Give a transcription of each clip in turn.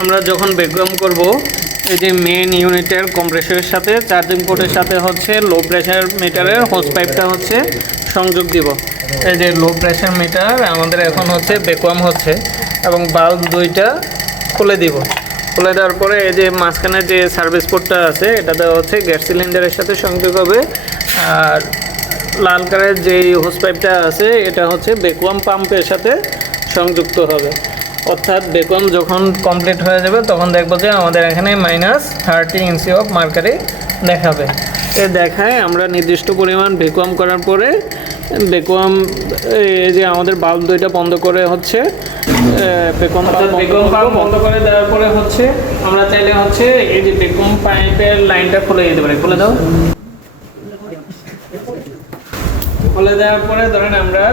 আমরা যখন ভ্যাকুয়াম করব, এই যে মেন ইউনিটের কম্প্রেসরের সাথে চার্জিং পোর্টের সাথে হচ্ছে লো প্রেশার মিটারের হোস পাইপটা হচ্ছে সংযোগ দিব। এই যে লো প্রেশার মিটার আমাদের এখন হচ্ছে ভ্যাকুয়াম হচ্ছে এবং বাল্ব দুইটা খুলে দিব। খুলে দেওয়ার পরে এই যে মাঝখানে যে সার্ভিস পোর্টটা আছে এটাতে হচ্ছে গ্যাস সিলিন্ডারের সাথে সংযোগ হবে। আর লাল কালারের যে হোস পাইপটা আছে এটা হচ্ছে ভ্যাকুয়াম পাম্পের সাথে সংযুক্ত হবে। অর্থাৎ ভ্যাকুয়াম যখন কমপ্লিট হয়ে যাবে তখন দেখবো যে আমাদের এখানে -30 ইঞ্চি অফ মার্কারি দেখাবে। এ দেখায় আমরা নির্দিষ্ট পরিমাণ ভ্যাকুয়াম করার পরে ভ্যাকুয়াম এই যে আমাদের বাল্ব দুইটা বন্ধ করে হচ্ছে ভ্যাকুয়াম পাম্প বন্ধ করে দেওয়ার পরে হচ্ছে আমরা চাইলে হচ্ছে এই যে ভ্যাকুয়াম পাইপের লাইনটা খুলে দিতে পারি। খুলে দাও। খুলে দেওয়ার পরে ধরেন আমরা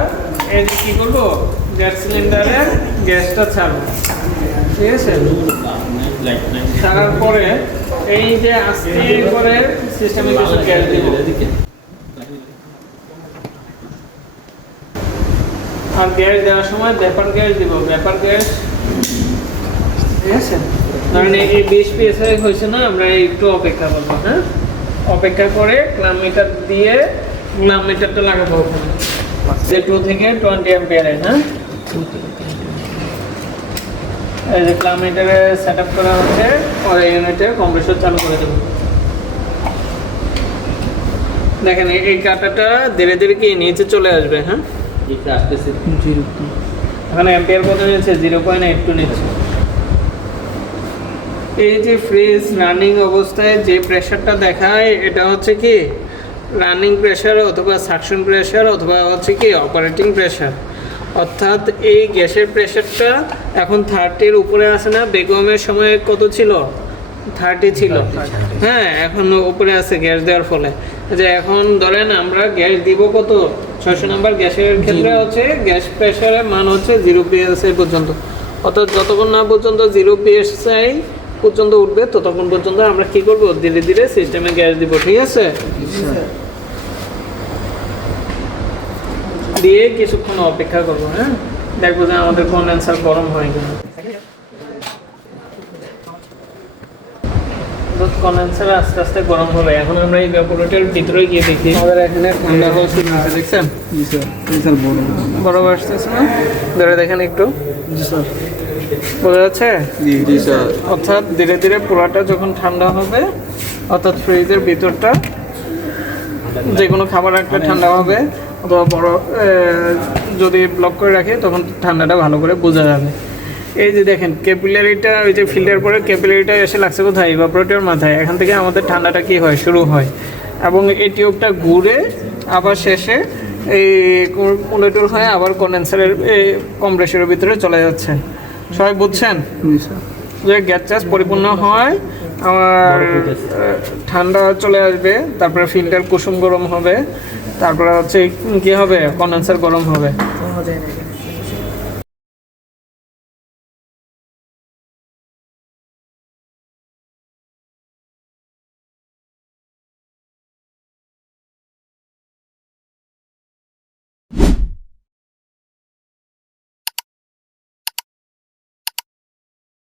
এই যে কী করবো, গ্যাস সিলিন্ডারে গ্যাসটা ছাড়বো, ঠিক আছে? ছাড়ার পরে এই যে আস্তে করে সিস্টেমে কিছু গ্যাস দিব, আর গ্যাস দেওয়ার সময় ভেপার গ্যাস দিব, ভেপার গ্যাস, ঠিক আছে? ধরেন এই 20 পিএসআই হয়েছে না, আমরা একটু অপেক্ষা করবো। হ্যাঁ, অপেক্ষা করে ক্লাম মিটার দিয়ে ক্লাম মিটারটা লাগাবো ওখানে 2 থেকে 20 অ্যাম্পিয়ারে। হ্যাঁ, এই যে ক্লাম মিটারে সেট আপ করা হচ্ছে, পরে ইউনিটে কম্প্রেসর চালু করে দেবো। দেখেন এই কাঁটাটা ধীরে ধীরে কি নিচে চলে আসবে। হ্যাঁ, এখানে অ্যাম্পিয়ার কত নিচ্ছে? 0.82 নিচ্ছে। এই যে ফ্রিজ রানিং অবস্থায় যে প্রেশারটা দেখায় এটা হচ্ছে কি রানিং প্রেশার অথবা সাকশন প্রেশার অথবা হচ্ছে কি অপারেটিং প্রেশার। অর্থাৎ এই গ্যাসের প্রেশারটা এখন 30-এর উপরে আসে না, ভ্যাকুয়ামের সময় কত ছিল? 30 ছিল। হ্যাঁ, এখন উপরে আছে গ্যাস দেওয়ার ফলে। যে এখন ধরেন আমরা গ্যাস দিব কত? 600 নাম্বার গ্যাসের ক্ষেত্রে হচ্ছে গ্যাস প্রেশারের মান হচ্ছে 0 psi পর্যন্ত। অর্থাৎ যতক্ষণ না পর্যন্ত 0 psi পর্যন্ত উঠবে ততক্ষণ পর্যন্ত আমরা কি করব? ধীরে ধীরে সিস্টেমে গ্যাস দিব, ঠিক আছে? দিয়ে কিছুক্ষণ অপেক্ষা করবো। হ্যাঁ, দেখবো যে আমাদের কনডেন্সার গরম হয় কিনা। কনডেন্সার আস্তে আস্তে গরম হবে। এখন আমরা এই ইভাপোরেটরের ভিতরে গিয়ে দেখি আমাদের এখানে ঠান্ডা হওয়া শুরু হয়েছে। দেখছেন? জি স্যার, বরফ আসতেছে না? ধরে দেখেন একটু। জি স্যার, বোঝা যাচ্ছে? জি স্যার। অর্থাৎ ধীরে ধীরে পুরাটা যখন ঠান্ডা হবে, অর্থাৎ ফ্রিজের ভিতরটা যে কোনো খাবার একটা ঠান্ডা হবে অথবা বড় যদি ব্লক করে রাখে তখন ঠান্ডাটা ভালো করে বোঝা যাবে। এই যে দেখেন ক্যাপিলারিটা, ওই যে ফিল্টার পরে ক্যাপিলারিটা এসে লাগছে কোথায়? ইভাপোরেটরের মাথায়। এখান থেকে আমাদের ঠান্ডাটা কি হয়? শুরু হয় এবং এই টিউবটা ঘুরে আবার শেষে এই মোলেটুল হয়ে আবার কনডেন্সারের কম্প্রেসরের ভিতরে চলে যাচ্ছে। সবাই বুঝছেন? যে গ্যাস চার্জ পরিপূর্ণ হয়, আমার ঠান্ডা চলে আসবে, তারপরে ফিল্টার কুসুম গরম হবে, তারপরে হচ্ছে কি হবে? কনডেন্সার গরম হবে।